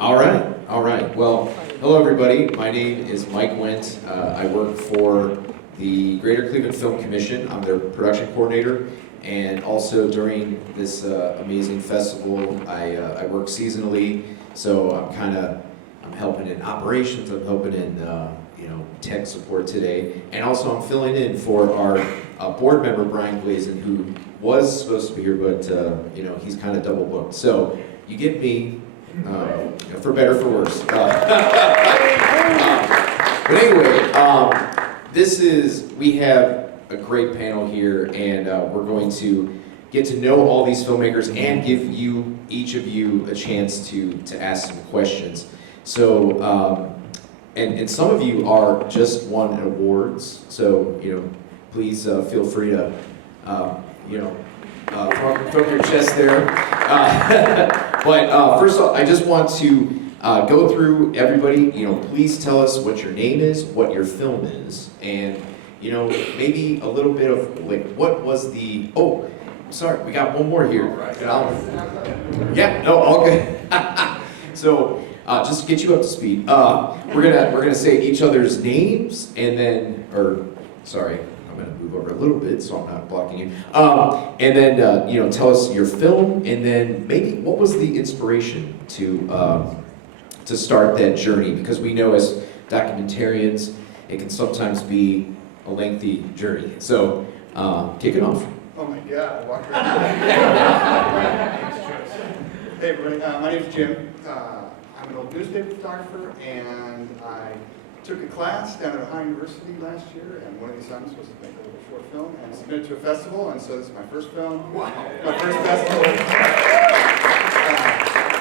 All right. Well, hello everybody. My name is Mike Wendt. I work for the Greater Cleveland Film Commission. I'm their production coordinator, and also during this amazing festival, I work seasonally. So I'm helping in operations. I'm helping in tech support today, and also I'm filling in for our board member Brian Glazon, who was supposed to be here, but he's kind of double booked. So you get me. For better, for worse. But anyway, we have a great panel here, and we're going to get to know all these filmmakers and give each of you a chance to ask some questions. So, and some of you are just won awards, so please feel free to throw your chest there. But first of all, I just want to go through everybody. Please tell us what your name is, what your film is, and maybe a little bit of what was the. Oh, sorry, we got one more here. Yeah, no, all good. So just to get you up to speed, we're gonna say each other's names, and then, sorry. I'm going to move over a little bit so I'm not blocking you. And then, tell us your film, and then maybe what was the inspiration to start that journey? Because we know as documentarians, it can sometimes be a lengthy journey. So, kick it off. Oh my God, I walked around. Hey everybody, my name is Jim. I'm an old newspaper photographer, and I took a class down at Ohio University last year, and one of the assignments was to make a little short film and submit it to a festival, and so this is my first film. Wow. My first festival.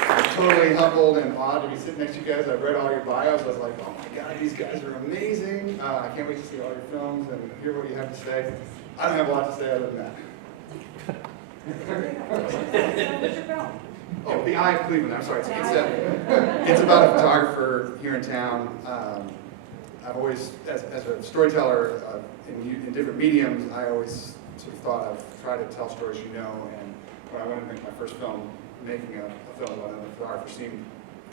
I'm totally humbled and awed to be sitting next to you guys. I've read all your bios. I was like, oh my God, these guys are amazing. I can't wait to see all your films and hear what you have to say. I don't have a lot to say other than that. What's your film? Oh, The Eye of Cleveland. I'm sorry. It's about a photographer here in town. I've always, as a storyteller in different mediums, I always sort of thought I've tried to tell stories and when I wanted to make my first film, making a film about another photographer seemed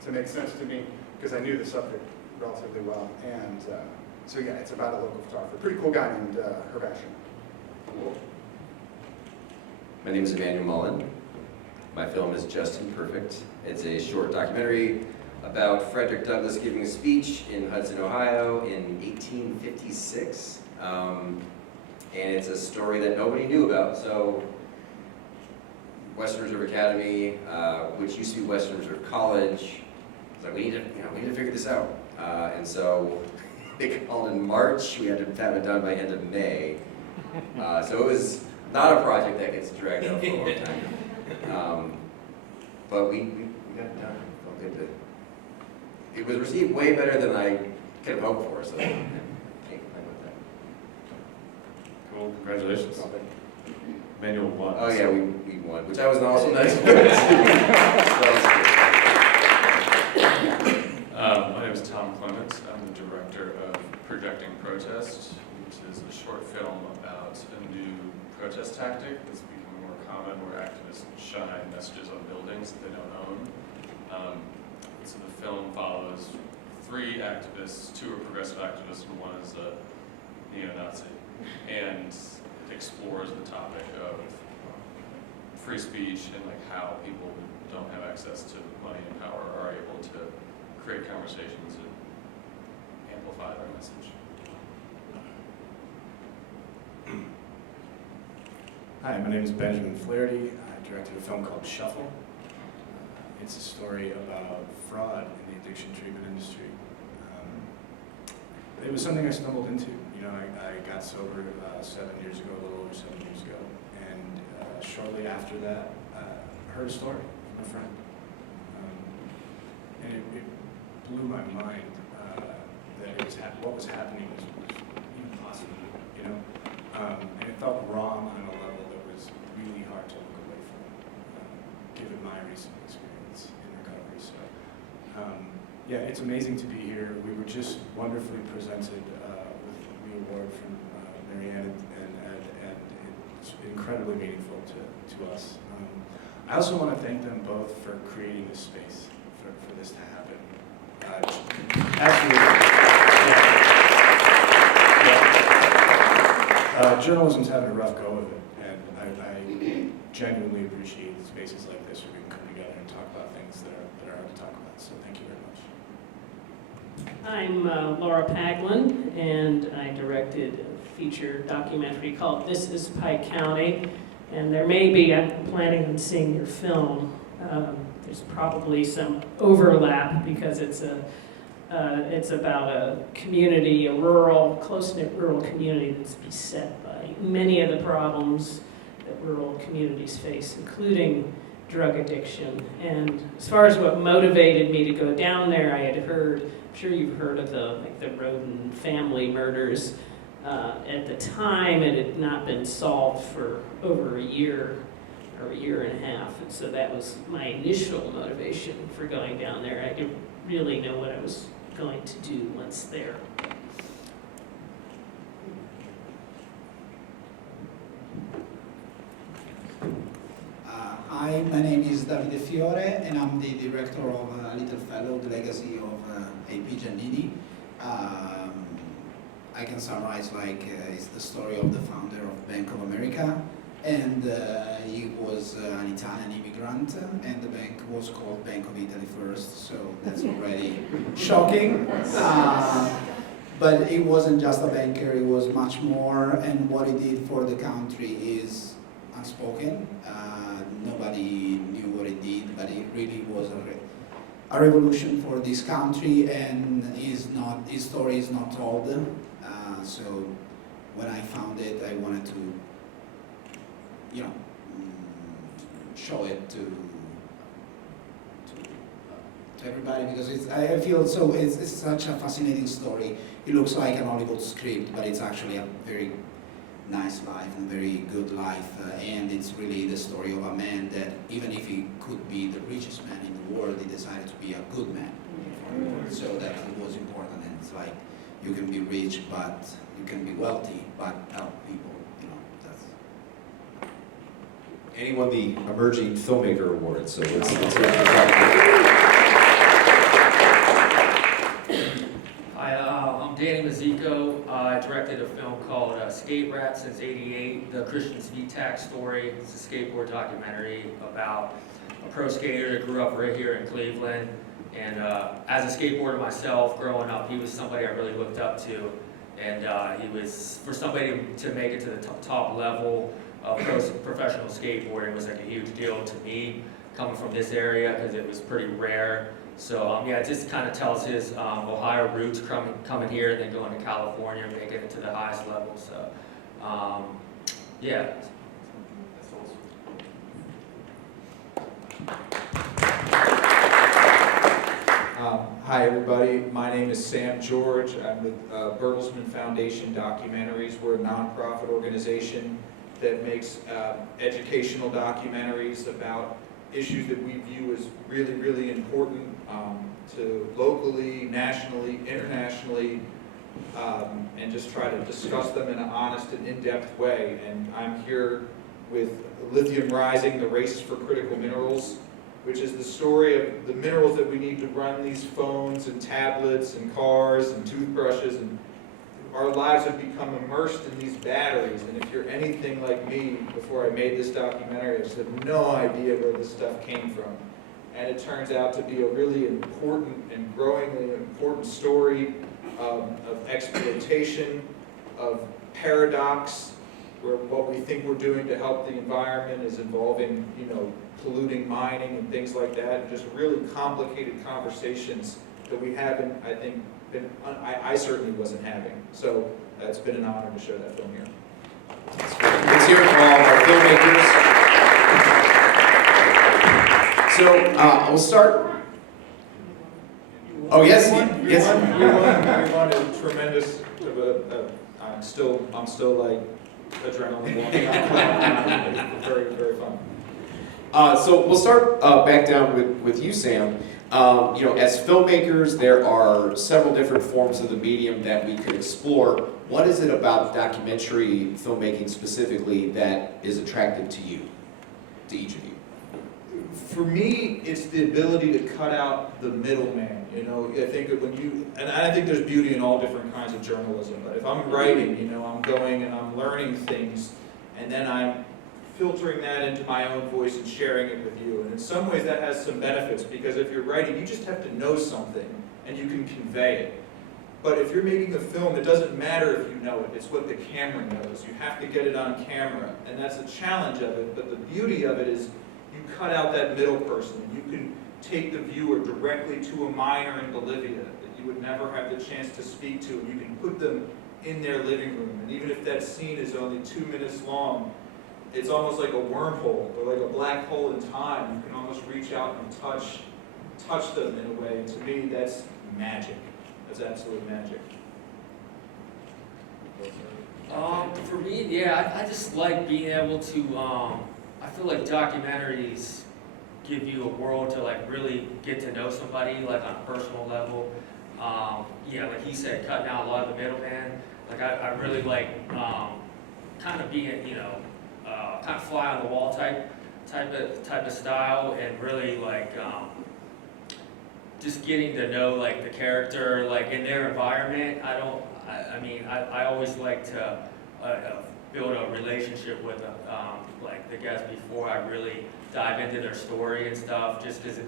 to make sense to me because I knew the subject relatively well. And so yeah, it's about a local photographer, pretty cool guy named Herbashian. Cool. My name is Emmanuel Mullen. My film is Just Imperfect. It's a short documentary about Frederick Douglass giving a speech in Hudson, Ohio in 1856. And it's a story that nobody knew about. So Western Reserve Academy, which used to be Western Reserve College, was like, we need to figure this out. And so they called in March. We had to have it done by end of May. So it was not a project that gets dragged out for a long time. But we got it done. Felt good to. It was received way better than I could have hoped for, so I can't complain with that. Cool, congratulations. Manual won. Oh yeah, we won, which I was also nice. My name is Tom Clements. I'm the director of Projecting Protest, which is a short film about a new protest tactic that's becoming more common where activists shine messages on buildings that they don't own. So the film follows three activists, two are progressive activists and one is a neo-Nazi. And it explores the topic of free speech and how people who don't have access to money and power are able to create conversations and amplify their message. Hi, my name is Benjamin Flaherty. I directed a film called Shuffle. It's a story about fraud in the addiction treatment industry. It was something I stumbled into. I got sober 7 years ago, a little over 7 years ago, and shortly after that, I heard a story from a friend. And it blew my mind that what was happening was impossible, and it felt wrong on a level that was really hard to look away from, given my recent experience in recovery. So, yeah, it's amazing to be here. We were just wonderfully presented with the award from Marianne and Ed, and it's incredibly meaningful to us. I also want to thank them both for creating this space for this to happen. Absolutely. Journalism's having a rough go of it, and I genuinely appreciate spaces like this where we can come together and talk about things that are hard to talk about. So thank you very much. I'm Laura Paglin, and I directed a feature documentary called This is Pike County. And there may be, I'm planning on seeing your film. There's probably some overlap because it's about a community, a rural, close-knit rural community that's beset by many of the problems that rural communities face, including drug addiction. And as far as what motivated me to go down there, I had heard, I'm sure you've heard of the Roden family murders. At the time, it had not been solved for over a year or a year and a half, and so that was my initial motivation for going down there. I didn't really know what I was going to do once there. Hi, my name is Davide Fiore, and I'm the director of Little Fellow, the legacy of AP Giannini. I can summarize it's the story of the founder of Bank of America, and he was an Italian immigrant, and the bank was called Bank of Italy first, so that's already shocking. But he wasn't just a banker, he was much more, and what he did for the country is unspoken. Nobody knew what he did, but it really was a revolution for this country, and his story is not told. So when I found it, I wanted to, show it to everybody, because I feel so it's such a fascinating story. It looks like an Hollywood script, but it's actually a very nice life and very good life, and it's really the story of a man that even if he could be the richest man in the world, he decided to be a good man. So that it was important, and it's like you can be rich, but you can be wealthy, but help people. That's. And he won the Emerging Filmmaker Award, so let's hear from that. Hi, I'm Danny Mazzico. I directed a film called Skate Rat since '88, the Kristen Svitak story. It's a skateboard documentary about a pro skater that grew up right here in Cleveland. And as a skateboarder myself, growing up, he was somebody I really looked up to. And he was, for somebody to make it to the top level of professional skateboarding was like a huge deal to me, coming from this area, because it was pretty rare. So yeah, it just kind of tells his Ohio roots coming here and then going to California and making it to the highest level. So yeah. That's awesome. Hi everybody, my name is Sam George. I'm with Bertelsmann Foundation Documentaries. We're a nonprofit organization that makes educational documentaries about issues that we view as really, really important to locally, nationally, internationally, and just try to discuss them in an honest and in-depth way. And I'm here with Lithium Rising, the Race for Critical Minerals, which is the story of the minerals that we need to run these phones and tablets and cars and toothbrushes, and our lives have become immersed in these batteries. And if you're anything like me, before I made this documentary, I just had no idea where this stuff came from. And it turns out to be a really important and growingly important story of exploitation, of paradox, where what we think we're doing to help the environment is involving, polluting mining and things like that, and just really complicated conversations that we haven't, I think, I certainly wasn't having. So it's been an honor to show that film here. Let's hear it for all of our filmmakers. So we'll start. Oh yes, We won a tremendous. I'm still like adrenaline going. Very, very fun. So we'll start back down with you, Sam. As filmmakers, there are several different forms of the medium that we could explore. What is it about documentary filmmaking specifically that is attractive to you, to each of you? For me, it's the ability to cut out the middleman, you know, I think that when you, and I think there's beauty in all different kinds of journalism, but if I'm writing, you know, I'm going and I'm learning things, and then I'm filtering that into my own voice and sharing it with you, and in some ways that has some benefits, because if you're writing, you just have to know something, and you can convey it. But if you're making a film, it doesn't matter if you know it, it's what the camera knows. You have to get it on camera, and that's the challenge of it, but the beauty of it is you cut out that middle person. You can take the viewer directly to a miner in Bolivia that you would never have the chance to speak to, and you can put them in their living room. And even if that scene is only 2 minutes long, it's almost like a wormhole or like a black hole in time. You can almost reach out and touch them in a way. And to me, that's magic. That's absolute magic. For me, yeah, I just like being able to, I feel like documentaries give you a world to like really get to know somebody like on a personal level. Yeah, like he said, cutting out a lot of the middleman. Like I really like kind of being, you know, kind of fly on the wall type of style, and really like just getting to know like the character like in their environment. I mean I always like to build a relationship with like the guests before I really dive into their story and stuff, just because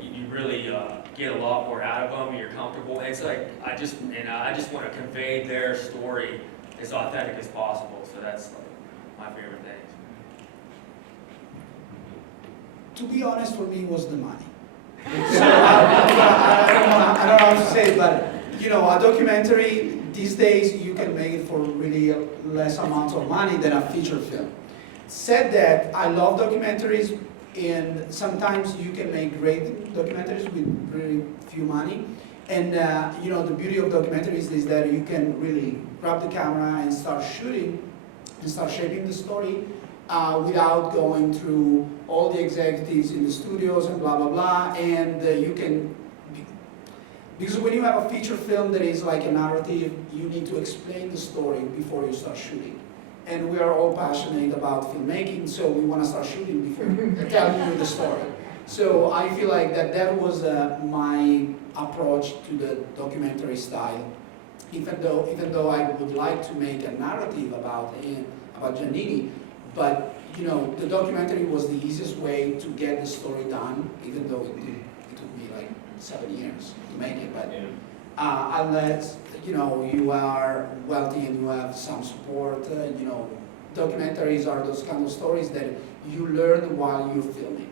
you really get a lot more out of them and you're comfortable. It's like I just want to convey their story as authentic as possible, so that's like my favorite thing. To be honest, for me, it was the money. So I don't know how to say it, but you know, a documentary these days you can make it for really less amount of money than a feature film. Said that, I love documentaries, and sometimes you can make great documentaries with really few money. And you know, the beauty of documentaries is that you can really grab the camera and start shooting and start shaping the story without going through all the executives in the studios and blah, blah, blah. And you can, because when you have a feature film that is like a narrative, you need to explain the story before you start shooting. And we are all passionate about filmmaking, so we want to start shooting before telling you the story. So I feel like that was my approach to the documentary style. Even though I would like to make a narrative about Giannini, but you know, the documentary was the easiest way to get the story done, even though it took me like 7 years to make it. But unless you know you are wealthy and you have some support, you know, documentaries are those kind of stories that you learn while you're filming.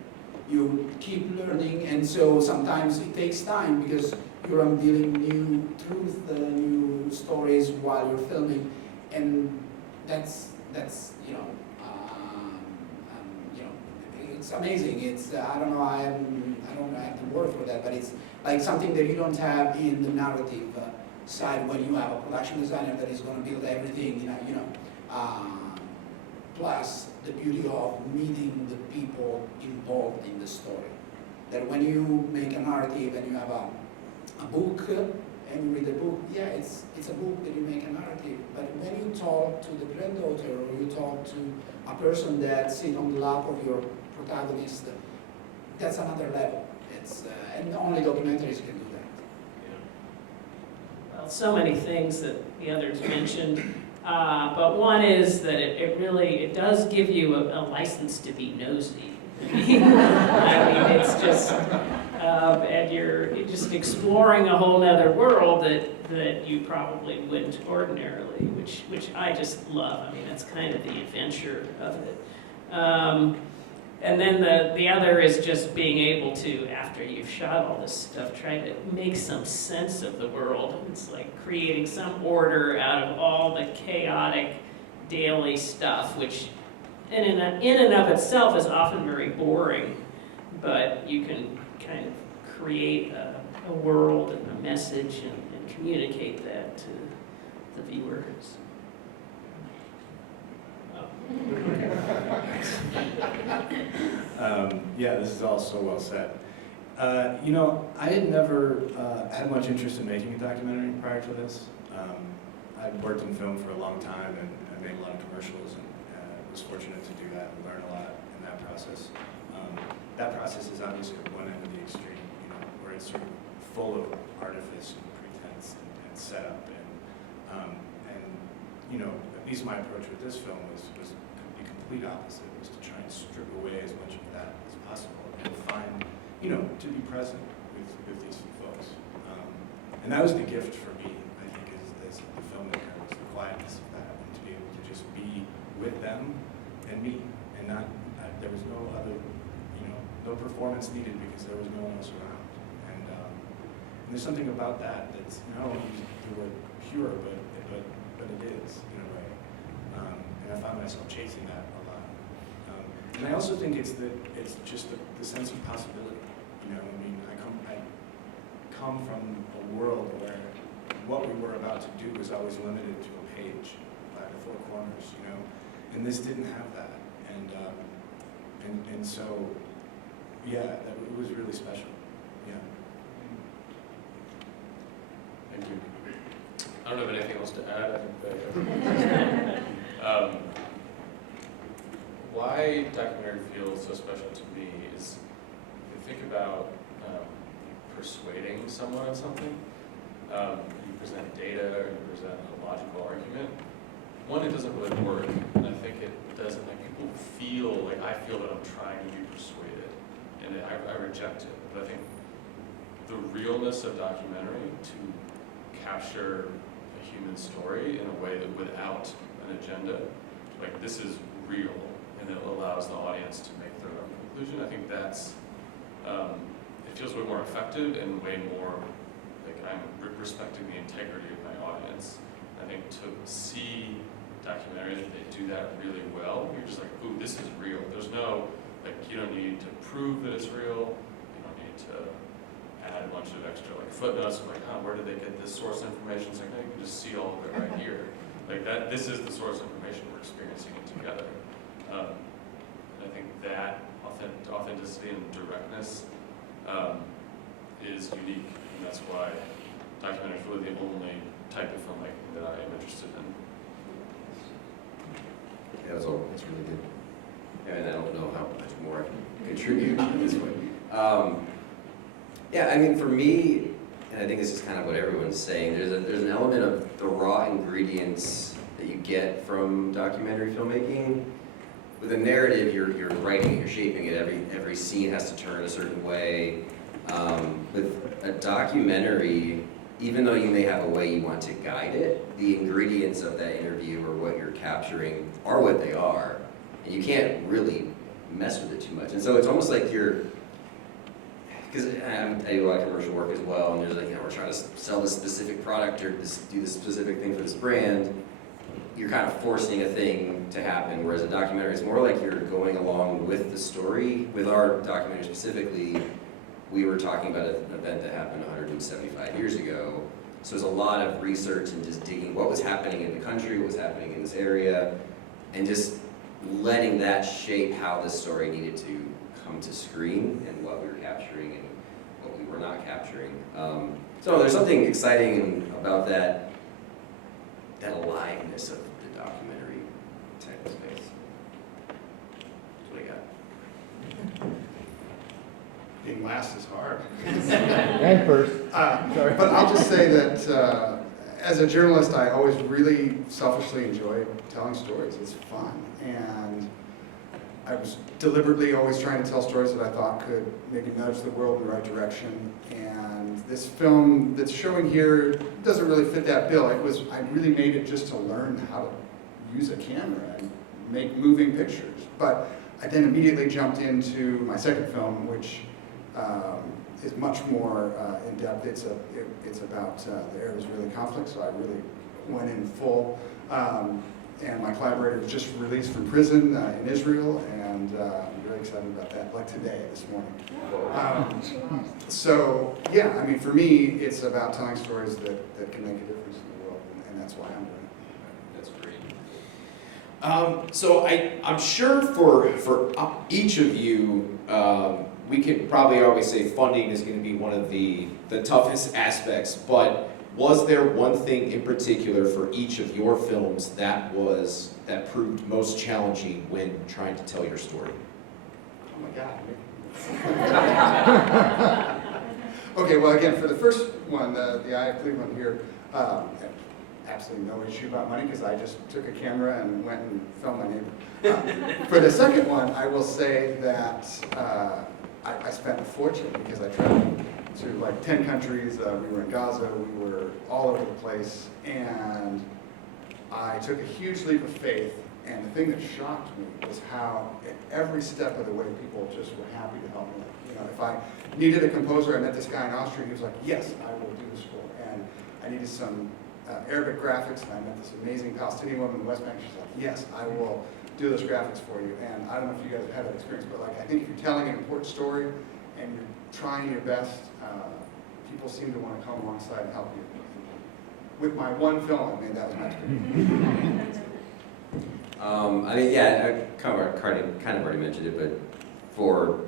You keep learning, and so sometimes it takes time because you're unveiling new truth, new stories while you're filming, and that's you know. It's amazing. It's I don't know. I don't have the word for that, but it's like something that you don't have in the narrative side when you have a production designer that is going to build everything. You know. Plus the beauty of meeting the people involved in the story. That when you make a narrative and you have a book and you read the book, yeah, it's a book that you make a narrative. But when you talk to the granddaughter or you talk to a person that sits on the lap of your protagonist, that's another level. It's and only documentaries can do that. Well, so many things that the others mentioned, but one is that it does give you a license to be nosy. I mean, it's just, and you're just exploring a whole other world that you probably wouldn't ordinarily, which I just love. I mean, that's kind of the adventure of it. And then the other is just being able to, after you've shot all this stuff, try to make some sense of the world. It's like creating some order out of all the chaotic daily stuff, which in and of itself is often very boring, but you can kind of create a world and a message and communicate that to the viewers. Yeah, this is all so well said. You know, I had never had much interest in making a documentary prior to this. I'd worked in film for a long time, and I made a lot of commercials, and was fortunate to do that and learn a lot in that process. That process obviously at one end of the extreme, where it's sort of full of artifice and pretense and setup, and at least my approach with this film was the complete opposite. It was to try and strip away as much of that as possible and find, to be present with these folks. And that was the gift for me, I think, as the filmmaker, was the quietness of that, and to be able to just be with them and me, and there was no other, no performance needed because there was no one else around. And there's something about that that's, I don't want to use the word pure, but it is, in a way. And I find myself chasing that a lot. And I also think it's just the sense of possibility. I come from a world where what we were about to do was always limited to a page by the four corners, and this didn't have that. And so, yeah, it was really special. Yeah. Thank you. I don't have anything else to add. I think why documentary feels so special to me is if you think about persuading someone of something, you present data or you present a logical argument. One, it doesn't really work, and I think it doesn't, people feel like I feel that I'm trying to be persuaded, and I reject it. But I think the realness of documentary to capture a human story in a way that without an agenda, this is real, and it allows the audience to make their own conclusion. I think that's, it feels way more effective and way more I'm respecting the integrity of my audience. I think to see documentaries that they do that really well, you're just like, ooh, this is real. There's no, you don't need to prove that it's real. You don't need to add a bunch of extra footnotes, where did they get this source information? It's no, you can just see all of it right here. This is the source information, we're experiencing it together. And I think that authenticity and directness is unique, and that's why documentary is really the only type of filmmaking that I am interested in. Yeah, that's really good. And I don't know how much more I can contribute at this point. Yeah, for me, and I think this is kind of what everyone's saying, there's an element of the raw ingredients that you get from documentary filmmaking. With a narrative, you're writing it, you're shaping it, every scene has to turn a certain way. With a documentary, even though you may have a way you want to guide it, the ingredients of that interview or what you're capturing are what they are, and you can't really mess with it too much. And so it's almost like because I do a lot of commercial work as well, and there's we're trying to sell this specific product or do this specific thing for this brand. You're kind of forcing a thing to happen, whereas a documentary is more like you're going along with the story. With our documentary specifically, we were talking about an event that happened 175 years ago. So there's a lot of research and just digging what was happening in the country, what was happening in this area, and just letting that shape how the story needed to come to screen and what we were capturing and what we were not capturing. So there's something exciting about that aliveness of the documentary type of space. That's what I got. Being last is hard. And first. Sorry. But I'll just say that as a journalist, I always really selfishly enjoy telling stories. It's fun. And I was deliberately always trying to tell stories that I thought could maybe nudge the world in the right direction. And this film that's showing here doesn't really fit that bill. I really made it just to learn how to use a camera and make moving pictures. But I then immediately jumped into my second film, which is much more in depth. It's about the Arab Israeli conflict, so I really went in full. And my collaborator was just released from prison in Israel, and I'm really excited about that, like today, this morning. So yeah, for me, it's about telling stories that can make a difference in the world, and that's why I'm doing it. That's great. So I'm sure for each of you, we could probably always say funding is going to be one of the toughest aspects, but was there one thing in particular for each of your films that proved most challenging when trying to tell your story? Oh my God. Okay, well, again, for the first one, the Eye of Cleveland here, absolutely no issue about money because I just took a camera and went and filmed my neighbor. For the second one, I will say that I spent a fortune because I traveled to like 10 countries. We were in Gaza, we were all over the place, and I took a huge leap of faith. And the thing that shocked me was how at every step of the way people just were happy to help me. You know, if I needed a composer, I met this guy in Austria, he was like, yes, I will do the score. And I needed some Arabic graphics, and I met this amazing Palestinian woman in the West Bank, she's like, yes, I will do those graphics for you. And I don't know if you guys have had that experience, but like, I think if you're telling an important story and you're trying your best, people seem to want to come alongside and help you. With my one film, I made that was my experience. I mean, yeah, I kind of already mentioned it, but for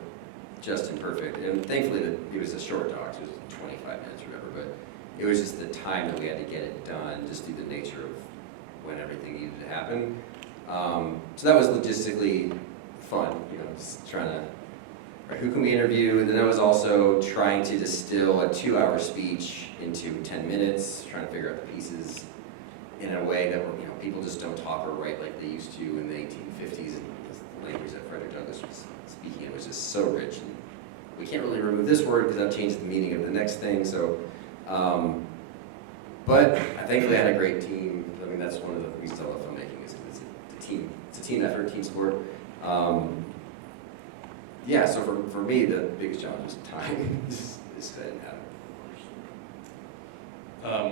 Just Imperfect, and thankfully it was a short doc, so it was 25 minutes or whatever, but it was just the time that we had to get it done, just through the nature of when everything needed to happen. So that was logistically fun, you know, just trying to, right, who can we interview? And then I was also trying to distill a 2-hour speech into 10 minutes, trying to figure out the pieces in a way that, you know, people just don't talk or write like they used to in the 1850s, and the language that Frederick Douglass was speaking, it was just so rich. And we can't really remove this word because that changes the meaning of the next thing. So, but thankfully I had a great team. I mean, that's one of the reasons I love filmmaking is because it's a team effort, team sport. Yeah. So for me, the biggest challenge is time. is that I didn't have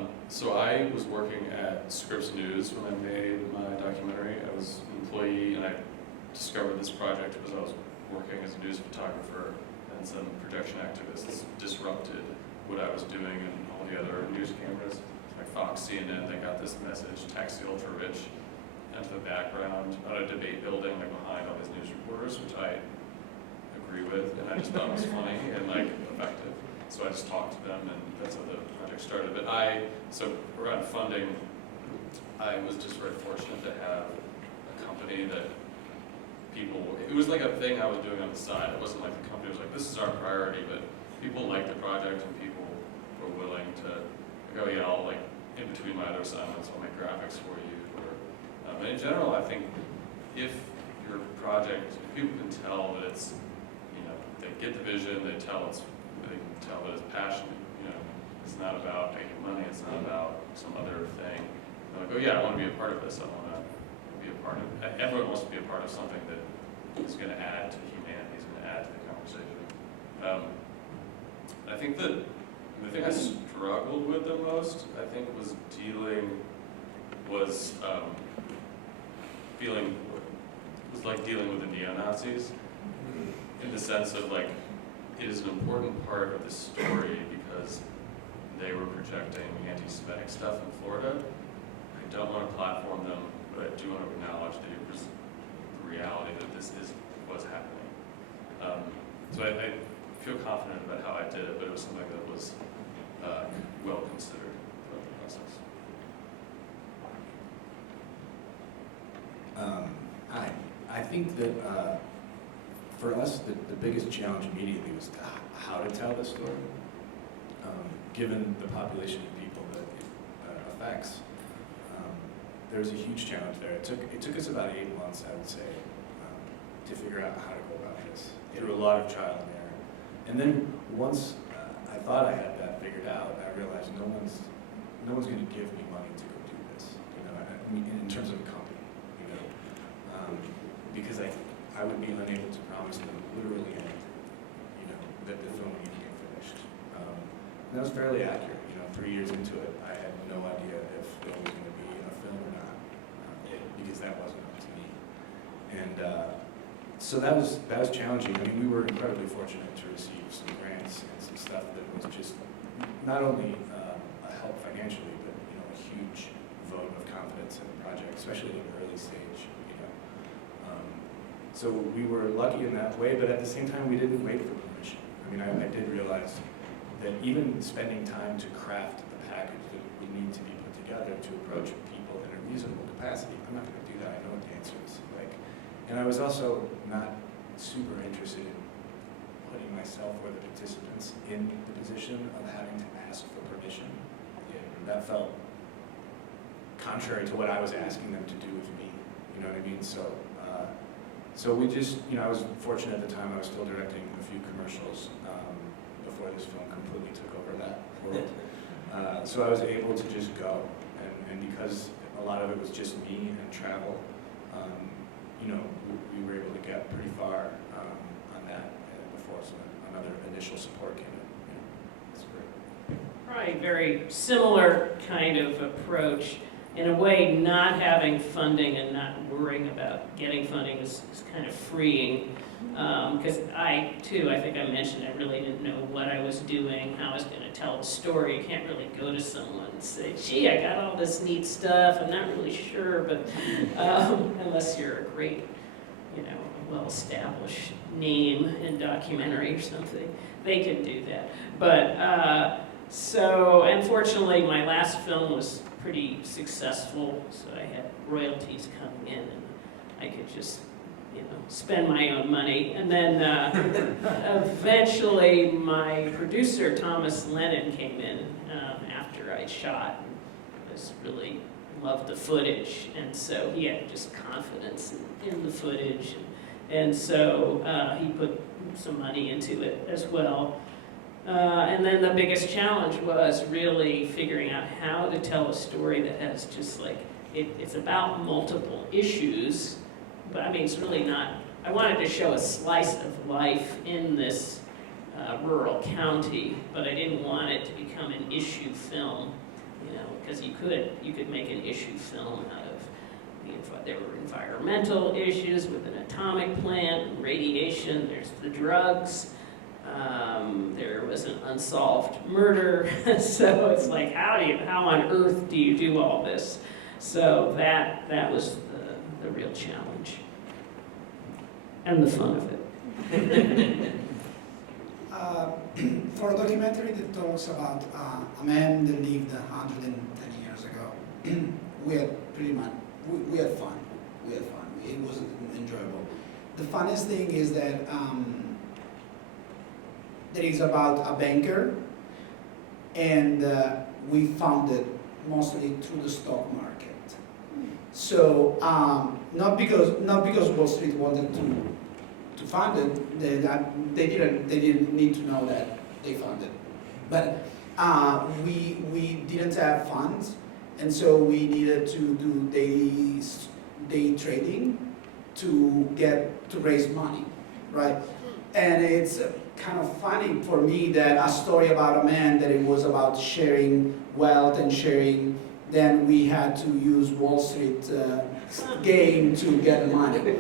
it. So I was working at Scripps News when I made my documentary. I was an employee, and I discovered this project because I was working as a news photographer, and some production activists disrupted what I was doing and all the other news cameras, like Fox, CNN. They got this message, tax the ultra rich, into the background on a debate building, like behind all these news reporters, which I agree with, and I just thought it was funny and like effective. So I just talked to them, and that's how the project started. But so around funding, I was just very fortunate to have a company that it was like a thing I was doing on the side. It wasn't like the company was like, this is our priority, but people liked the project, and people were willing to go, yeah, I'll like, in between my other assignments, I'll make graphics for you. And in general, I think if your project, if people can tell that it's, you know, they get the vision, they can tell that it's passionate, you know, it's not about making money, it's not about some other thing. They're like, oh yeah, I want to be a part of this, I want to be a part of it. Everyone wants to be a part of something that is going to add to humanity, is going to add to the conversation. I think that the thing I struggled with the most, I think, was dealing with the neo-Nazis, in the sense of like, it is an important part of the story because they were projecting anti-Semitic stuff in Florida. I don't want to platform them, but I do want to acknowledge the reality that this is what's happening. So I feel confident about how I did it, but it was something that was well considered throughout the process. Hi. I think that for us, the biggest challenge immediately was how to tell the story, given the population of people that it affects. There was a huge challenge there. It took us about 8 months, I would say, to figure out how to go about this, through a lot of trial and error. And then once I thought I had that figured out, I realized no one's going to give me money to go do this. You know, I mean, in terms of a company, you know, because I would be unable to promise them literally anything, you know, that the film would even get finished. And that was fairly accurate. You know, 3 years into it, I had no idea if it was going to be a film or not, because that wasn't up to me. And so that was challenging. I mean, we were incredibly fortunate to receive some grants and some stuff that was just not only a help financially, but you know, a huge vote of confidence in the project, especially in the early stage. You know, so we were lucky in that way, but at the same time, we didn't wait for permission. I mean, I did realize that even spending time to craft the package that would need to be put together to approach people in a reasonable capacity, I'm not going to do that. I know what the answer is. And I was also not super interested in putting myself or the participants in the position of having to ask for permission. That felt contrary to what I was asking them to do with me. You know what I mean? So we just, I was fortunate at the time I was still directing a few commercials before this film completely took over that world. So I was able to just go, and because a lot of it was just me and travel, we were able to get pretty far on that before another initial support came in. That's great. Probably very similar kind of approach. In a way, not having funding and not worrying about getting funding is kind of freeing. Because I think I mentioned I really didn't know what I was doing, how I was going to tell the story. You can't really go to someone and say, gee, I got all this neat stuff, I'm not really sure, but unless you're a great, well-established name in documentary or something, they can do that. But so unfortunately, my last film was pretty successful, so I had royalties coming in, and I could just spend my own money. And then eventually my producer, Thomas Lennon, came in after I shot and was really loved the footage. And so he had just confidence in the footage. And so he put some money into it as well. And then the biggest challenge was really figuring out how to tell a story that has just it's about multiple issues. But I mean, it's really not, I wanted to show a slice of life in this rural county, but I didn't want it to become an issue film, because you could make an issue film out of, there were environmental issues with an atomic plant, radiation, there's the drugs, there was an unsolved murder, so it's like, how on earth do you do all this? So that was the real challenge. And the fun of it. For a documentary that talks about a man that lived 110 years ago, we had fun. It was enjoyable. The funniest thing is that it is about a banker, and we found it mostly through the stock market. So not because Wall Street wanted to fund it, they didn't need to know that they funded, but we didn't have funds, and so we needed to do day trading to raise money, right? And it's kind of funny for me that a story about a man that it was about sharing wealth and sharing. Then we had to use Wall Street game to get money.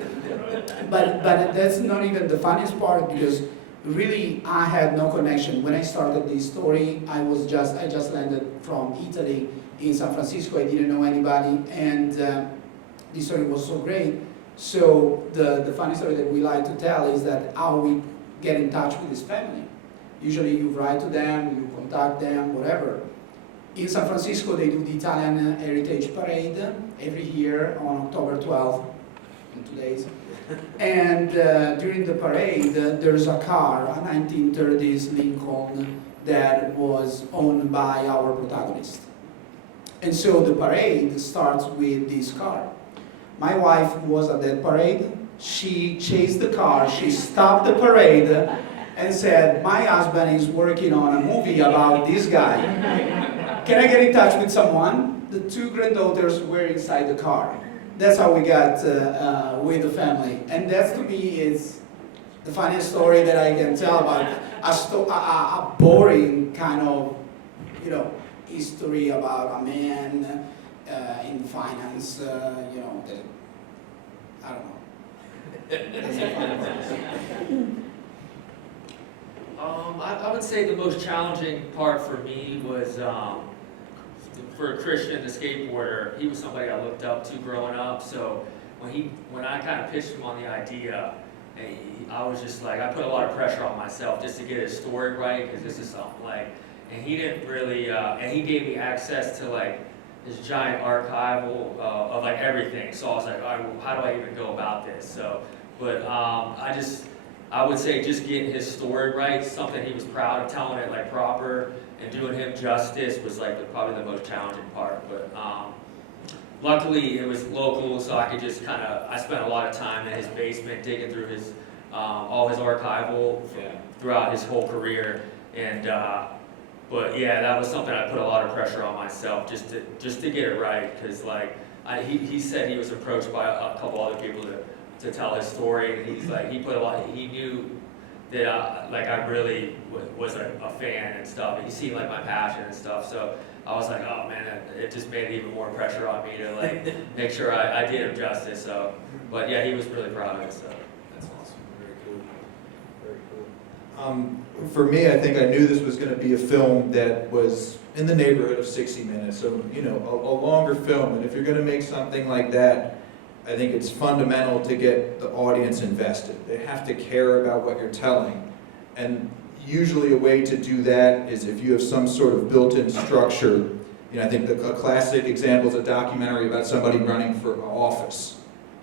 But that's not even the funniest part, because really I had no connection. When I started this story, I just landed from Italy in San Francisco. I didn't know anybody, and this story was so great. So the funny story that we like to tell is that how we get in touch with this family. Usually you write to them, you contact them, whatever. In San Francisco, they do the Italian Heritage Parade every year on October 12th, in 2 days. And during the parade, there's a car, a 1930s Lincoln, that was owned by our protagonist. And so the parade starts with this car. My wife was at that parade. She chased the car, she stopped the parade, and said, my husband is working on a movie about this guy. Can I get in touch with someone? The 2 granddaughters were inside the car. That's how we got with the family. And that to me is the funniest story that I can tell about a boring kind of, history about a man in finance, that, I don't know. That's the funny part. I would say the most challenging part for me was for Kristen, the skateboarder. He was somebody I looked up to growing up. So when I kind of pitched him on the idea, I was just like, I put a lot of pressure on myself just to get his story right, because this is something and he didn't really, and he gave me access to this giant archival of everything. So I was like, all right, well, how do I even go about this? So, but I would say just getting his story right, something he was proud of, telling it like proper, and doing him justice was like probably the most challenging part. But luckily it was local, so I could just kind of, I spent a lot of time in his basement digging through his, all his archival throughout his whole career. And, but yeah, that was something I put a lot of pressure on myself just to get it right. Cause like, he said he was approached by a couple other people to tell his story. And he's like, he knew that like I really was a fan and stuff. He seen like my passion and stuff. So I was like, oh man, it just made even more pressure on me to like make sure I did him justice. So, but yeah, he was really proud of it. So That's awesome. Very cool. Very cool. For me, I think I knew this was going to be a film that was in the neighborhood of 60 minutes. So, you know, a longer film. And if you're going to make something like that, I think it's fundamental to get the audience invested. They have to care about what you're telling. And usually a way to do that is if you have some sort of built-in structure. You know, I think a classic example is a documentary about somebody running for office.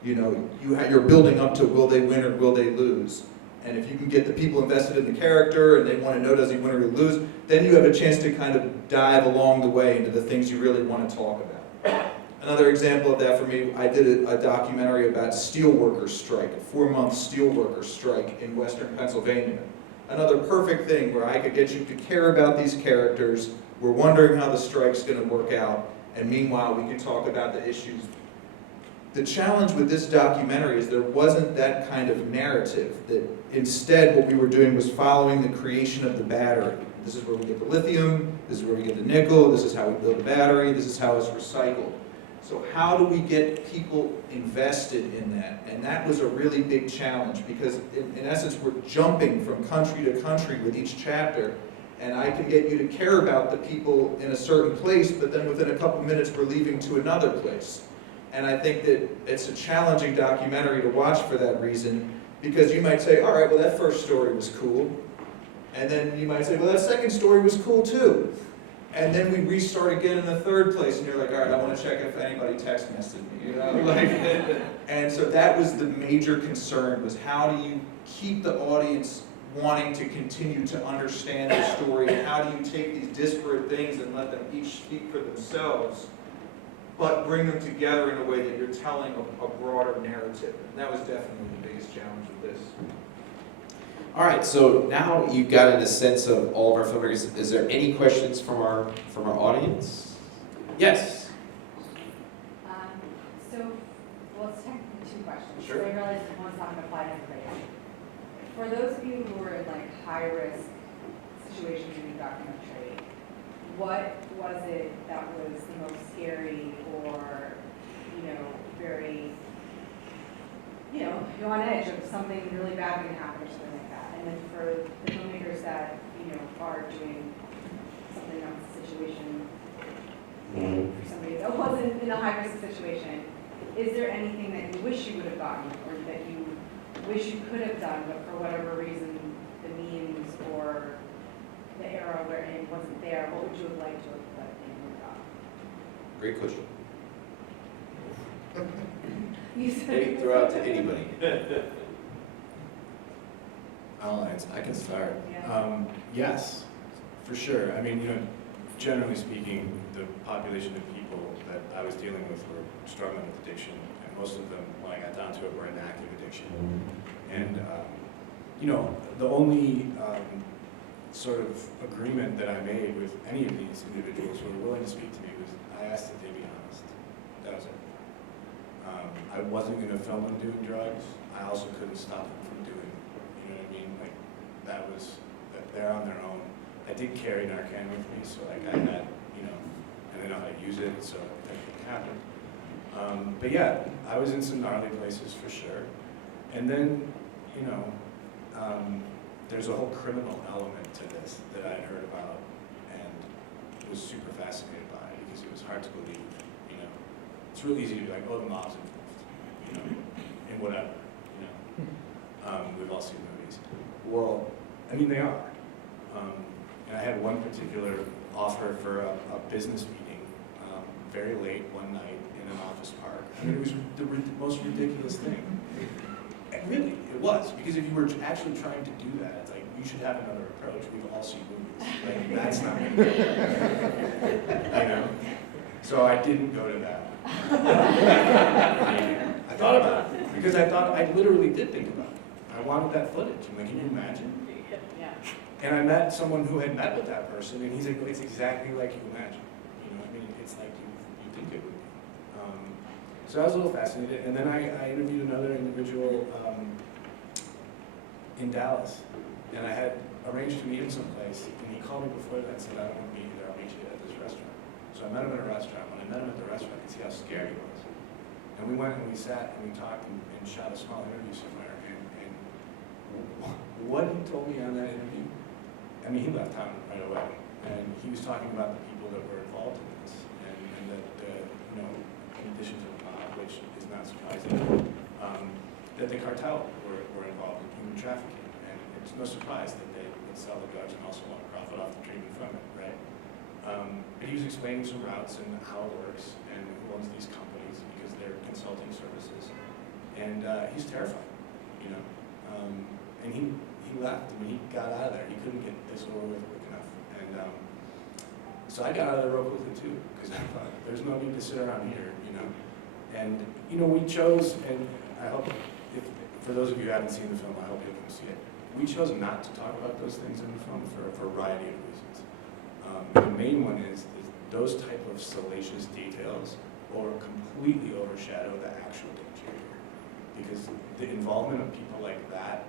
You know, you're building up to will they win or will they lose. And if you can get the people invested in the character and they want to know does he win or lose, then you have a chance to kind of dive along the way into the things you really want to talk about. Another example of that for me, I did a documentary about steelworkers strike, a 4-month steelworkers strike in Western Pennsylvania. Another perfect thing where I could get you to care about these characters. We're wondering how the strike's going to work out, and meanwhile we can talk about the issues. The challenge with this documentary is there wasn't that kind of narrative. That instead what we were doing was following the creation of the battery. This is where we get the lithium, this is where we get the nickel, this is how we build the battery, this is how it's recycled. So how do we get people invested in that? And that was a really big challenge because in essence we're jumping from country to country with each chapter, and I can get you to care about the people in a certain place, but then within a couple minutes we're leaving to another place. And I think that it's a challenging documentary to watch for that reason, because you might say, all right, well that first story was cool. And then you might say, well that second story was cool too. And then we restart again in the third place, and you're like, all right, I want to check if anybody text messaged me, you know? Like, and so that was the major concern, was how do you keep the audience wanting to continue to understand the story? How do you take these disparate things and let them each speak for themselves, but bring them together in a way that you're telling a broader narrative? And that was definitely the biggest challenge with this. All right, so now you've gotten a sense of all of our filmmakers. Is there any questions from our audience? Yes. Well, it's technically 2 questions. Sure. So I realize one's not going to apply to everybody. For those of you who are in like high-risk situations in your documentary, what was it that was the most scary or, very, you're on edge of something really bad going to happen or something like that? And then for the filmmakers that, are doing something else, situation for somebody that wasn't in a high-risk situation, is there anything that you wish you would have gotten or that you wish you could have done, but for whatever reason, the means or the era where it wasn't there, what would you have liked to have let in got? Great question. You said Maybe throw out to anybody. I can start. Yeah. Yes, for sure. I mean, generally speaking, the population of people that I was dealing with were struggling with addiction, and most of them, when I got down to it, were in active addiction. And, the only sort of agreement that I made with any of these individuals who were willing to speak to me was I asked that they be honest. That was it. I wasn't going to film them doing drugs. I also couldn't stop them from doing it. You know what I mean? Like, they're on their own. I did carry Narcan with me, so like I had, and I know how to use it, so that could happen. But yeah, I was in some gnarly places for sure. And then, there's a whole criminal element to this that I had heard about and was super fascinated by because it was hard to believe, It's real easy to be like, oh, the mob's involved, and whatever, We've all seen movies. Well, I mean, they are. And I had one particular offer for a business meeting very late one night in an office park. I mean, it was the most ridiculous thing. really, it was, because if you were actually trying to do that, it's like, you should have another approach. We've all seen movies. Like, that's not gonna go. You know? So I didn't go to that. I thought about it, because I literally did think about it. I wanted that footage. I'm like, can you imagine? Yeah. And I met someone who had met with that person, and he's like, it's exactly like you imagine. You know, I mean, it's like you think it would be. So I was a little fascinated, and then I interviewed another individual in Dallas, and I had arranged to meet him someplace, and he called me before that and said, I don't want to meet you there, I'll meet you at this restaurant. So I met him at a restaurant. When I met him at the restaurant, I could see how scared he was. And we went and we sat and we talked and shot a small interview somewhere, and what he told me on that interview, I mean, he left town right away, and he was talking about the people that were involved in this, and that, you know, in addition to the mob, which is not surprising, that the cartel were involved in human trafficking, and it's no surprise that they would sell the drugs and also want to profit off the treatment from it, right? But he was explaining some routes and how it works, and who owns these companies, because they're consulting services, and he's terrified, you know, and he left. I mean, he got out of there. He couldn't get this over with quick enough. And so I got out of there real quickly too, because I thought, there's no need to sit around here, you know. And, you know, we chose, and I hope, for those of you who haven't seen the film, I hope you'll come see it. We chose not to talk about those things in the film for a variety of reasons. The main one is those type of salacious details or completely overshadow the actual danger here. Because the involvement of people like that,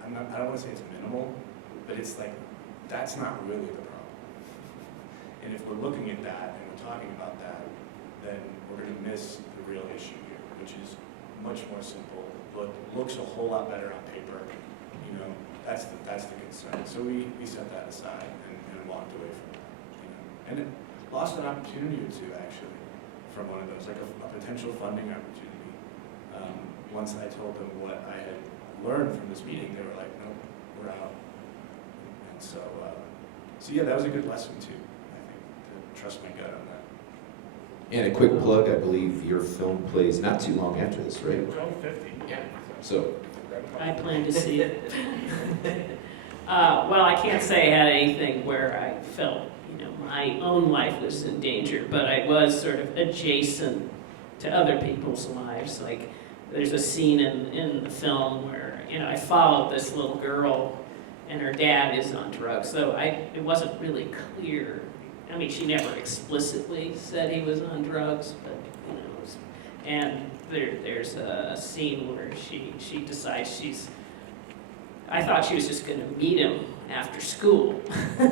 I don't want to say it's minimal, but it's like, that's not really the problem. And if we're looking at that and we're talking about that, then we're going to miss the real issue here, which is much more simple, but looks a whole lot better on paper. You know, that's the concern. So we set that aside and walked away from that. You know, and it lost an opportunity or two actually from one of those, like a potential funding opportunity. Once I told them what I had learned from this meeting, they were like, no, we're out. And so, so yeah, that was a good lesson too, I think, to trust my gut on that. And a quick plug, I believe your film plays not too long after this, right? 12:50. Yeah. So. I plan to see it. Well, I can't say I had anything where I felt, you know, my own life was in danger, but I was sort of adjacent to other people's lives. Like, there's a scene in the film where, you know, I followed this little girl and her dad is on drugs, so it wasn't really clear. I mean, she never explicitly said he was on drugs, but, you know, and there's a scene where she decides I thought she was just going to meet him after school.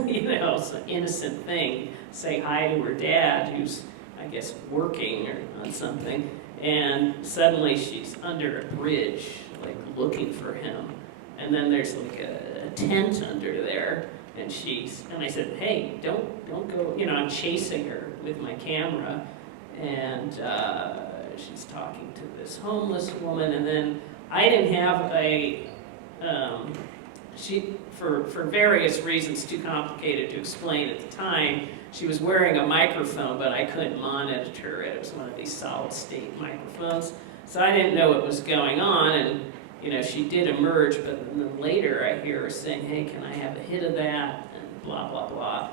You know, it's an innocent thing. Say hi to her dad, who's, I guess, working or on something. And suddenly she's under a bridge, like looking for him. And then there's like a tent under there. And I said, hey, don't go, you know, I'm chasing her with my camera. And she's talking to this homeless woman. And then I didn't have for various reasons too complicated to explain at the time, she was wearing a microphone, but I couldn't monitor it. It was one of these solid state microphones. So I didn't know what was going on, and you know, she did emerge, but then later I hear her saying, hey, can I have a hit of that? And blah, blah, blah.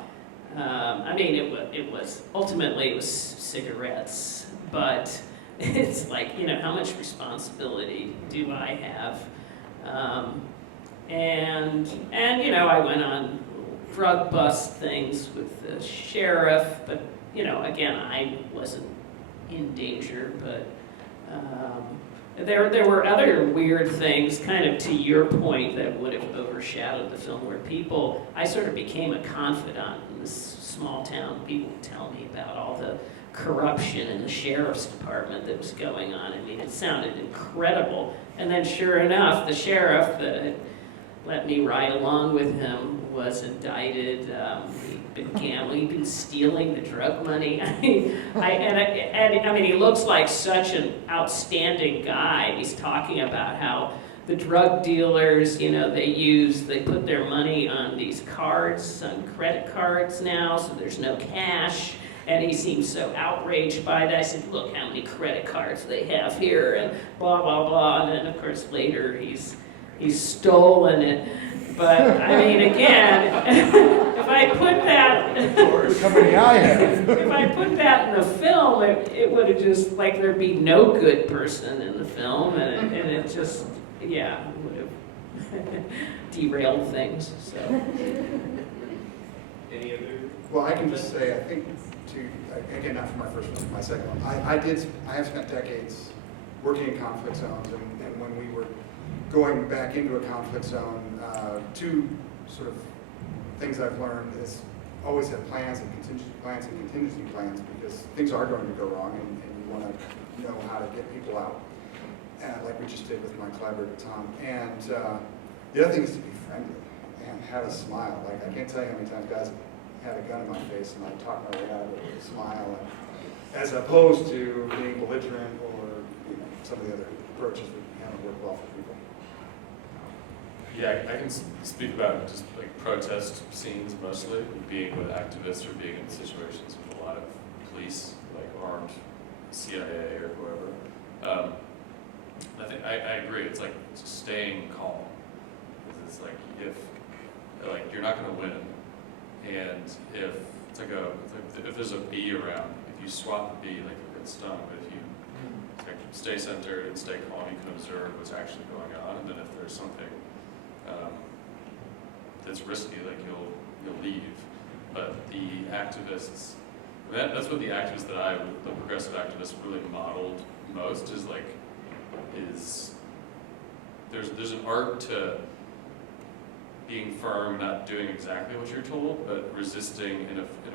I mean, it was ultimately it was cigarettes, but it's like, you know, how much responsibility do I have? And you know, I went on drug bust things with the sheriff, but you know, again, I wasn't in danger, but there were other weird things, kind of to your point, that would have overshadowed the film, where I sort of became a confidant in this small town. People would tell me about all the corruption in the sheriff's department that was going on. I mean, it sounded incredible. And then sure enough, the sheriff that had let me ride along with him was indicted. He'd been gambling, he'd been stealing the drug money. I mean, he looks like such an outstanding guy. He's talking about how the drug dealers, you know, they put their money on these cards, on credit cards now, so there's no cash. And he seemed so outraged by that. I said, look how many credit cards they have here, and blah, blah, blah. And then, of course, later he's stolen it. But, I mean, again, if I put that... Look how many I have. If I put that in a film, it would have just, like, there'd be no good person in the film, and it just, yeah, would have derailed things, so. Any other? Well, I can just say, I think again, not for my first one, my second one, I have spent decades working in conflict zones, and when we were going back into a conflict zone, two sort of things I've learned is always have plans and contingency plans, because things are going to go wrong, and you want to know how to get people out, like we just did with my collaborator Tom. And the other thing is to be friendly and have a smile. Like, I can't tell you how many times guys have had a gun in my face and I talk my way out of it with a smile, as opposed to being belligerent or some of the other approaches that haven't worked well for people. Yeah, I can speak about just like protest scenes mostly, being with activists or being in situations with a lot of police, like armed CIA or whoever. I think I agree. It's like just staying calm. It's like if you're not going to win, and if there's a bee around, if you swat the bee, like you'll get stung. But if you stay centered and stay calm, you can observe what's actually going on, and then if there's something that's risky, like you'll leave. But the activists, that's what the activists the progressive activists really modeled most, is there's an art to being firm, not doing exactly what you're told, but resisting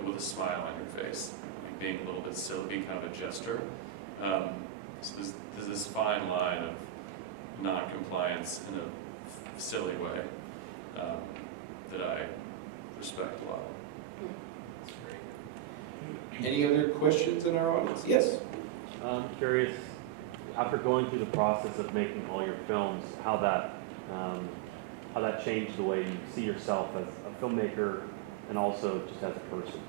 with a smile on your face, like being a little bit silly, being kind of a jester. So there's this fine line of non-compliance in a silly way that I respect a lot. Any other questions in our audience? Yes? I'm curious, after going through the process of making all your films, how that changed the way you see yourself as a filmmaker and also just as a person.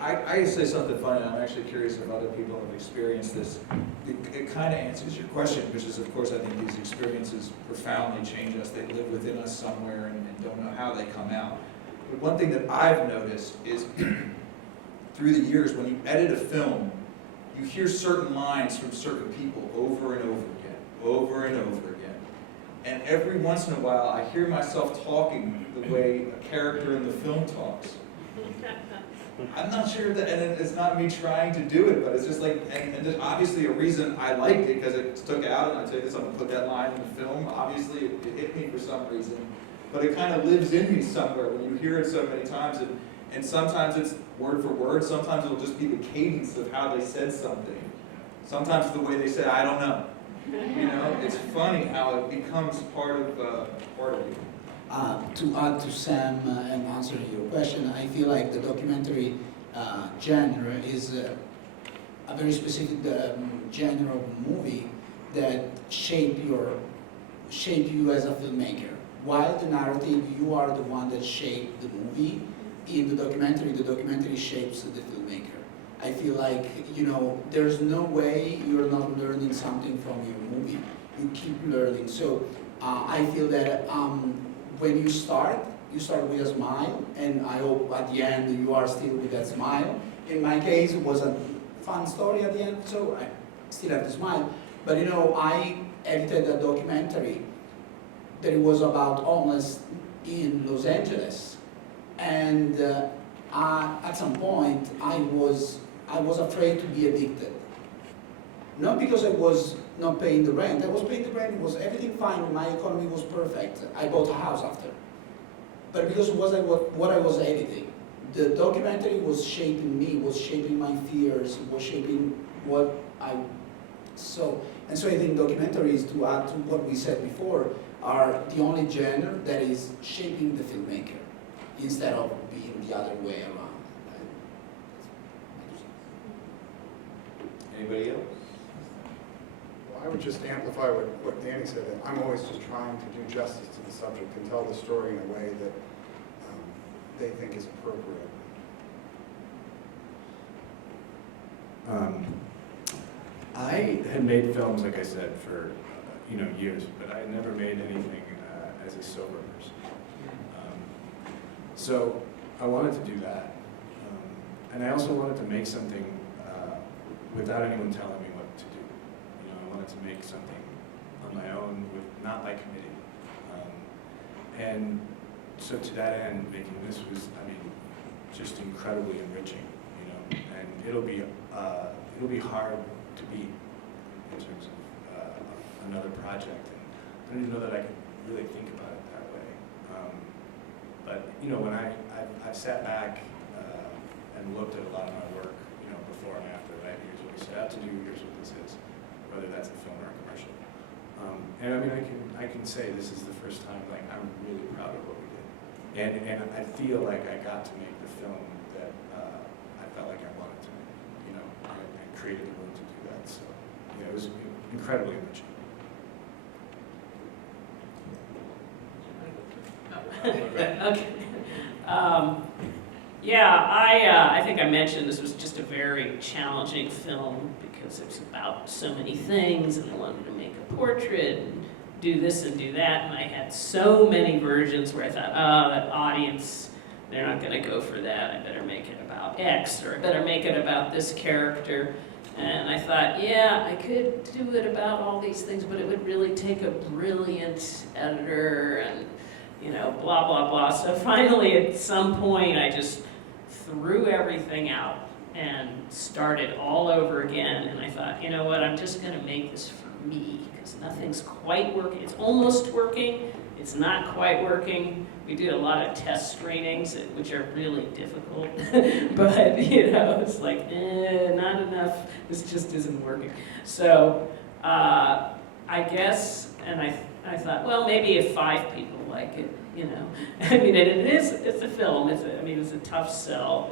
I say something funny. I'm actually curious if other people have experienced this. It kind of answers your question, which is, of course, I think these experiences profoundly change us. They live within us somewhere and don't know how they come out. But one thing that I've noticed is through the years, when you edit a film, you hear certain lines from certain people over and over again. And every once in a while, I hear myself talking the way a character in the film talks. I'm not sure that, and it's not me trying to do it, but it's just like, and there's obviously a reason I liked it, because it stuck out, and I tell you this, I'm gonna put that line in the film. Obviously, it hit me for some reason, but it kind of lives in me somewhere when you hear it so many times, and sometimes it's word for word, sometimes it'll just be the cadence of how they said something. Sometimes the way they said, I don't know. It's funny how it becomes part of you. To add to Sam and answer your question, I feel like the documentary genre is a very specific genre of movie that shape you as a filmmaker. While the narrative, you are the one that shaped the movie. In the documentary shapes the filmmaker. I feel like, there's no way you're not learning something from your movie. You keep learning. So I feel that when you start with a smile, and I hope at the end you are still with that smile. In my case, it was a fun story at the end, so I still have the smile. But I edited a documentary that it was about homeless in Los Angeles. And at some point, I was afraid to be evicted. Not because I was not paying the rent. I was paying the rent. It was everything fine. My economy was perfect. I bought a house after. But because it was what I was editing. The documentary was shaping me, was shaping my fears, was shaping what I saw. And so I think documentaries, to add to what we said before, are the only genre that is shaping the filmmaker, instead of being the other way around. Anybody else? Well, I would just amplify what Danny said, that I'm always just trying to do justice to the subject and tell the story in a way that they think is appropriate. I had made films, like I said, for years, but I never made anything as a sober person. So I wanted to do that, and I also wanted to make something without anyone telling me what to do. I wanted to make something on my own, not by committee. And so to that end, making this was, just incredibly enriching. And it'll be hard to beat in terms of another project. And I don't even know that I could really think about it that way. But when I've sat back and looked at a lot of my work, before and after, right? Here's what we set out to do. Here's what this is, whether that's a film or a commercial. And I can say this is the first time I'm really proud of what we did, and I feel like I got to make the film that I felt like I wanted to make, and created the room to do that. So yeah, it was incredibly enriching. Okay. I think I mentioned this was just a very challenging film because it was about so many things, and I wanted to make a portrait and do this and do that, and I had so many versions where I thought, that audience, they're not going to go for that. I better make it about X, or I better make it about this character. And I thought, I could do it about all these things, but it would really take a brilliant editor and blah, blah, blah. So finally, at some point, I just threw everything out and started all over again. And I thought, you know what, I'm just going to make this for me, because nothing's quite working. It's almost working. It's not quite working. We did a lot of test screenings, which are really difficult. But, it's like, not enough. This just isn't working. So I guess, and I thought, well, maybe if 5 people like it, it's a film. It's a tough sell.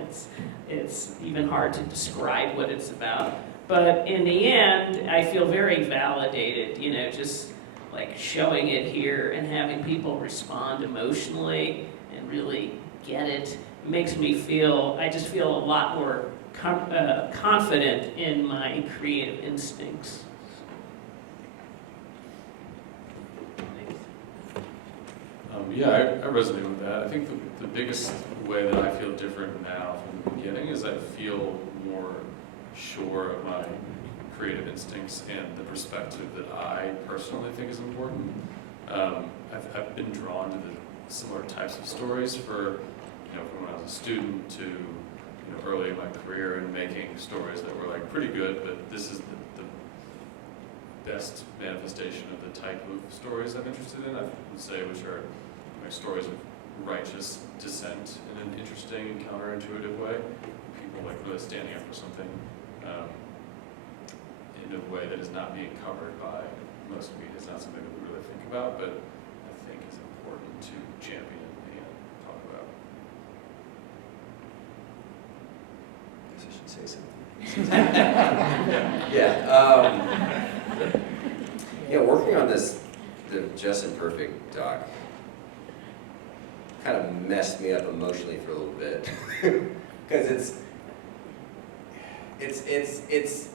It's even hard to describe what it's about. But in the end, I feel very validated, just like showing it here and having people respond emotionally and really get it makes me feel, I just feel a lot more confident in my creative instincts. I resonate with that. I think the biggest way that I feel different now from the beginning is I feel more sure of my creative instincts and the perspective that I personally think is important. I've been drawn to the similar types of stories from when I was a student to early in my career, and making stories that were pretty good, but this is the best manifestation of the type of stories I'm interested in. I would say, which are stories of righteous dissent in an interesting, counterintuitive way. People really standing up for something in a way that is not being covered by most media. It's not something that we really think about, but I think is important to champion and talk about. I guess I should say something. Working on the Just Imperfect doc kind of messed me up emotionally for a little bit, because it's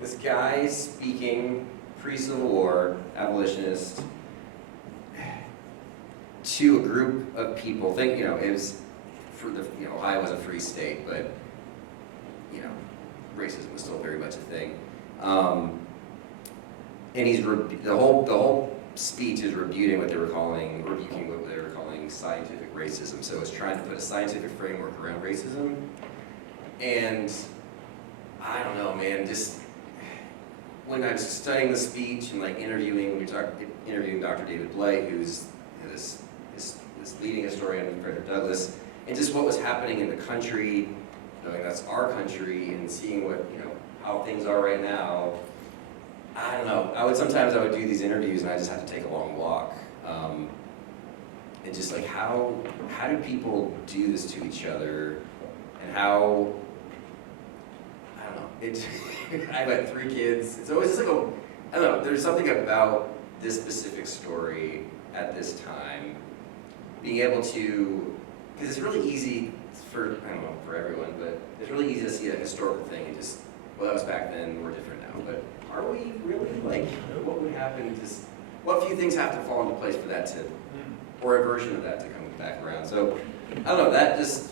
this guy speaking pre-Civil War, abolitionist, to a group of people. It was Ohio was a free state, but racism was still very much a thing. And he's the whole speech is rebuking what they were calling scientific racism. So it's trying to put a scientific framework around racism. And I don't know, man. Just when I was studying the speech and interviewing Dr. David Blight, who's this leading historian of Frederick Douglass, and just what was happening in the country, knowing that's our country, and seeing how things are right now. I don't know. I would do these interviews and I just have to take a long walk. And just how do people do this to each other, and how, I don't know. I've had 3 kids. It's always just I don't know, there's something about this specific story at this time, being able to, because it's really easy for, I don't know, for everyone, but it's really easy to see a historical thing and just, well, that was back then, we're different now. But are we really? Like, what would happen? Just what few things have to fall into place for that to, or a version of that to come back around? So, I don't know, that just,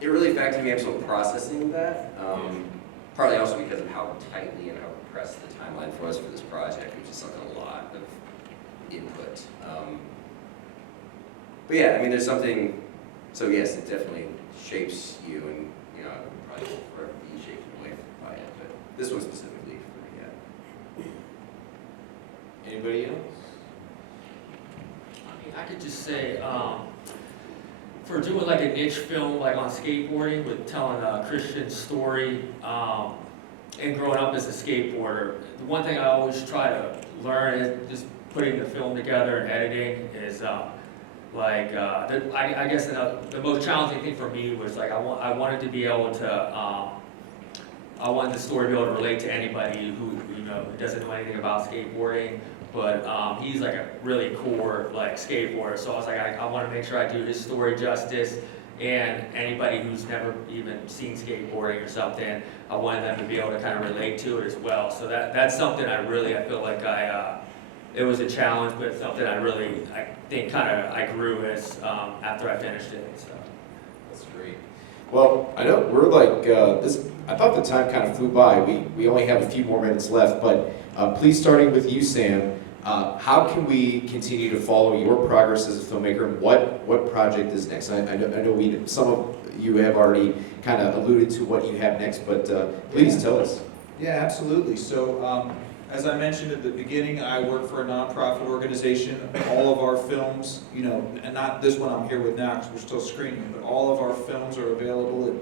it really affected me. I'm still processing that. Partly also because of how tightly and how compressed the timeline was for this project, which is like a lot of input. But yeah, I mean, there's something, so yes, it definitely shapes you, and you know, I would probably forever be shaken away by it, but this one specifically for me, yeah. Anybody else? I mean, I could just say, for doing like a niche film, like on skateboarding, with telling a Christian story, and growing up as a skateboarder, the one thing I always try to learn is just putting the film together and editing is, I guess the most challenging thing for me was like I wanted to be able to, I wanted the story to be able to relate to anybody who doesn't know anything about skateboarding. But he's like a really core like skateboarder, so I was like, I want to make sure I do his story justice, and anybody who's never even seen skateboarding or something, I wanted them to be able to kind of relate to it as well. So that's something I feel like it was a challenge, but it's something I think I grew as after I finished it and stuff. That's great. Well, I know we're like this. I thought the time kind of flew by. We only have a few more minutes left, but please, starting with you, Sam. How can we continue to follow your progress as a filmmaker, and what project is next? I know some of you have already kind of alluded to what you have next, but please tell us. Yeah, absolutely. So, as I mentioned at the beginning, I work for a nonprofit organization. All of our films, and not this one I'm here with now because we're still screening, but all of our films are available at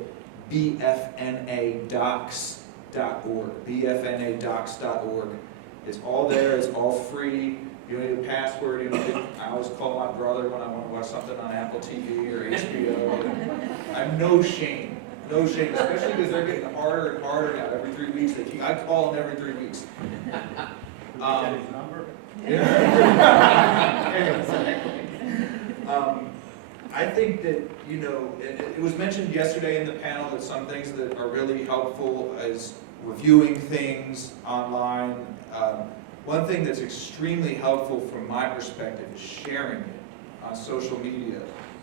bfnadocs.org. bfnadocs.org. It's all there. It's all free. You don't need a password. I always call my brother when I want to watch something on Apple TV or HBO. I have no shame. No shame, especially because they're getting harder and harder now. Every 3 weeks, I call them every 3 weeks. I think that, it was mentioned yesterday in the panel that some things that are really helpful is reviewing things online. One thing that's extremely helpful from my perspective is sharing it on social media.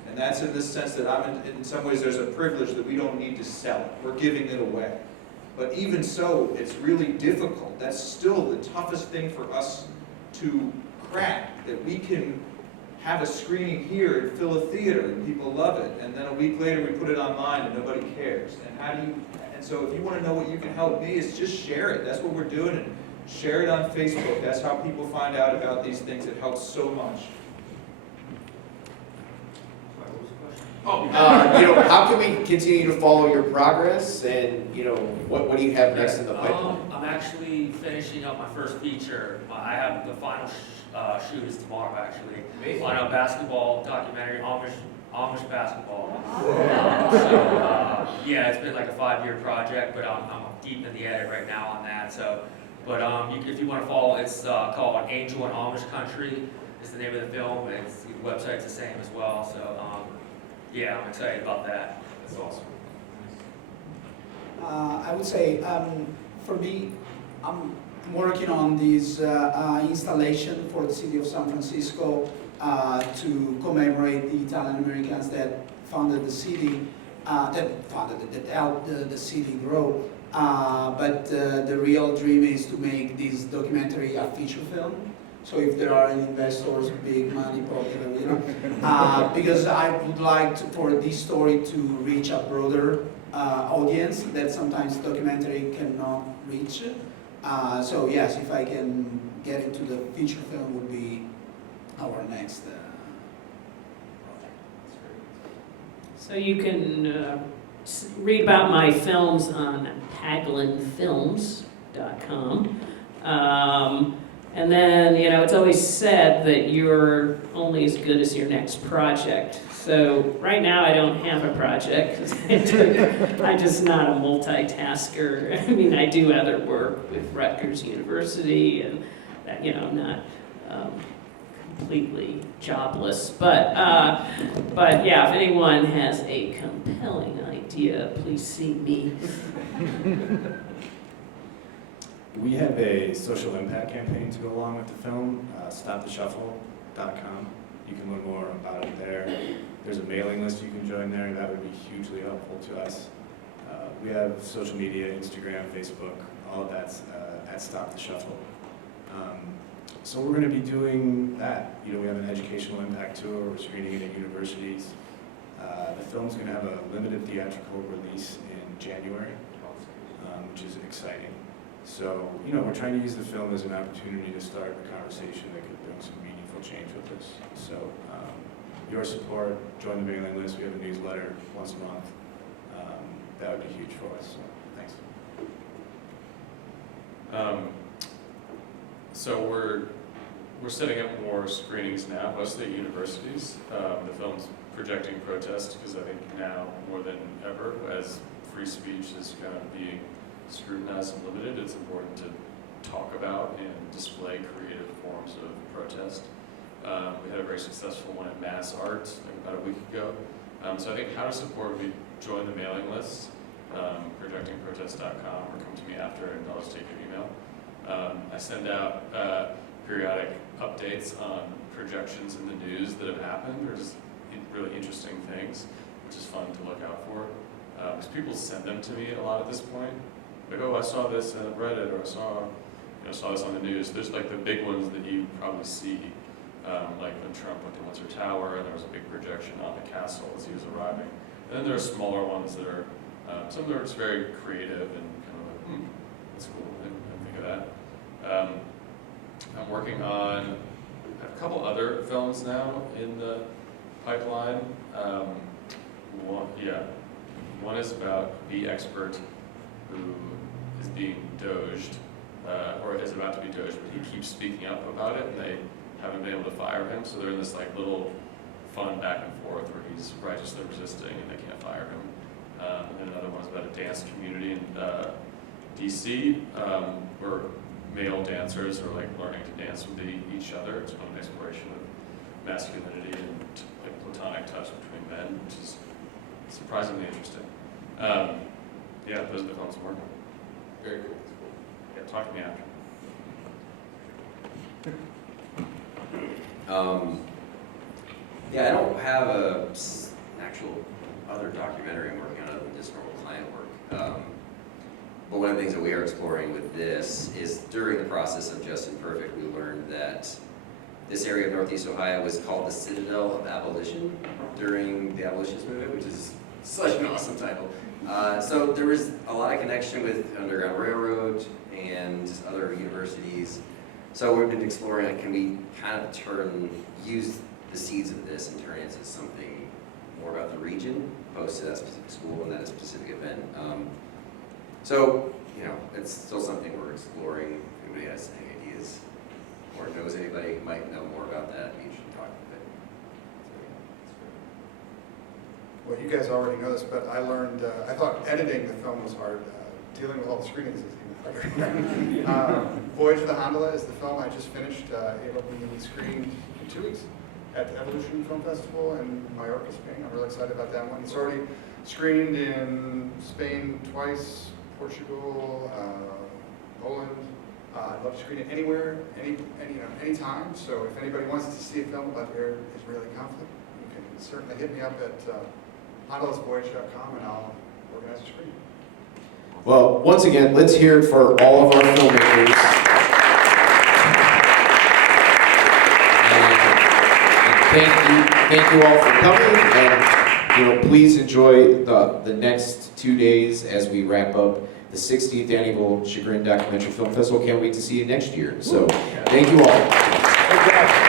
And that's in the sense that in some ways there's a privilege that we don't need to sell it. We're giving it away. But even so, it's really difficult. That's still the toughest thing for us to crack, that we can have a screening here and fill a theater and people love it, and then a week later we put it online and nobody cares. And so if you want to know what you can help me, is just share it. That's what we're doing, and share it on Facebook. That's how people find out about these things. It helps so much. How can we continue to follow your progress, and what do you have next in the pipeline? I'm actually finishing up my first feature. I have the final shoot is tomorrow, actually. Amazing. On a basketball documentary, Amish basketball. Yeah, it's been like a 5-year project, but I'm deep in the edit right now on that. So, but if you want to follow, it's called Angel in Amish Country. Is the name of the film. The website's the same as well. So. Yeah, I'm excited about that. That's awesome. I would say, for me, I'm working on this installation for the city of San Francisco to commemorate the Italian Americans that founded the city, that helped the city grow. But the real dream is to make this documentary a feature film. So if there are any investors, big money, probably, because I would like for this story to reach a broader audience that sometimes documentary cannot reach. So yes, if I can get into the feature film, would be our next project. So you can read about my films on taglinfilms.com. And then, it's always said that you're only as good as your next project. So right now I don't have a project. I'm just not a multitasker. I mean, I do other work with Rutgers University and that, you know, I'm not completely jobless, but yeah, if anyone has a compelling idea, please see me. We have a social impact campaign to go along with the film, stoptheshuffle.com. You can learn more about it there. There's a mailing list you can join there. That would be hugely helpful to us. We have social media, Instagram, Facebook, all of that's at Stop the Shuffle. So we're going to be doing that. You know, we have an educational impact tour. We're screening it at universities. The film's going to have a limited theatrical release in January, which is exciting. So, you know, we're trying to use the film as an opportunity to start a conversation that could bring some meaningful change with us. So, your support, join the mailing list. We have a newsletter once a month. That would be huge for us. So, thanks. So we're setting up more screenings now, mostly at universities. The film's projecting protest because I think now more than ever, as free speech is kind of being scrutinized and limited, it's important to talk about and display creative forms of protest. We had a very successful one at Mass Arts about a week ago. So I think how to support would be join the mailing list, projectingprotest.com, or come to me after and I'll just take your email. I send out periodic updates on projections in the news that have happened, or just really interesting things, which is fun to look out for. Because people send them to me a lot at this point. Like, oh, I saw this on Reddit, or I saw this on the news. There's like the big ones that you probably see, like when Trump went to Windsor Tower and there was a big projection on the castle as he was arriving. And then there are smaller ones that are, some of them are just very creative and kind of like, that's cool, I didn't think of that. I'm working on, I have a couple other films now in the pipeline. One is about the expert who is being doged, or is about to be doged, but he keeps speaking up about it, and they haven't been able to fire him, so they're in this like little fun back and forth where he's righteously resisting and they can't fire him. And then another one's about a dance community in DC, where male dancers are like learning to dance with each other. It's kind of an exploration of masculinity and like platonic touch between men, which is surprisingly interesting. Yeah, those are the films I'm working on. Very cool. Yeah, talk to me after. Yeah, I don't have an actual other documentary I'm working on other than just normal client work. But one of the things that we are exploring with this is during the process of Just and Perfect, we learned that this area of Northeast Ohio was called the Citadel of Abolition during the abolitionist movement, which is such an awesome title. So there was a lot of connection with Underground Railroad and other universities. So we've been exploring, like, can we kind of use the seeds of this and turn it into something more about the region, opposed to that specific school and that specific event. So, you know, it's still something we're exploring. If anybody has any ideas or knows anybody who might know more about that, you should talk to them. Well, you guys already know this, but I learned, I thought editing the film was hard. Dealing with all the screenings is even harder. Voyage of the Gondola is the film I just finished. It'll be screened in 2 weeks at the Evolution Film Festival in Mallorca, Spain. I'm really excited about that one. It's already screened in Spain twice, Portugal, Poland. I'd love to screen it anywhere, anytime. So if anybody wants to see a film about their Israeli conflict, you can certainly hit me up at gondolasvoyage.com and I'll organize a screening. Well, once again, let's hear it for all of our filmmakers. And thank you all for coming, and please enjoy the next 2 days as we wrap up the 60th annual Chagrin Documentary Film Festival. Can't wait to see you next year. So, thank you all.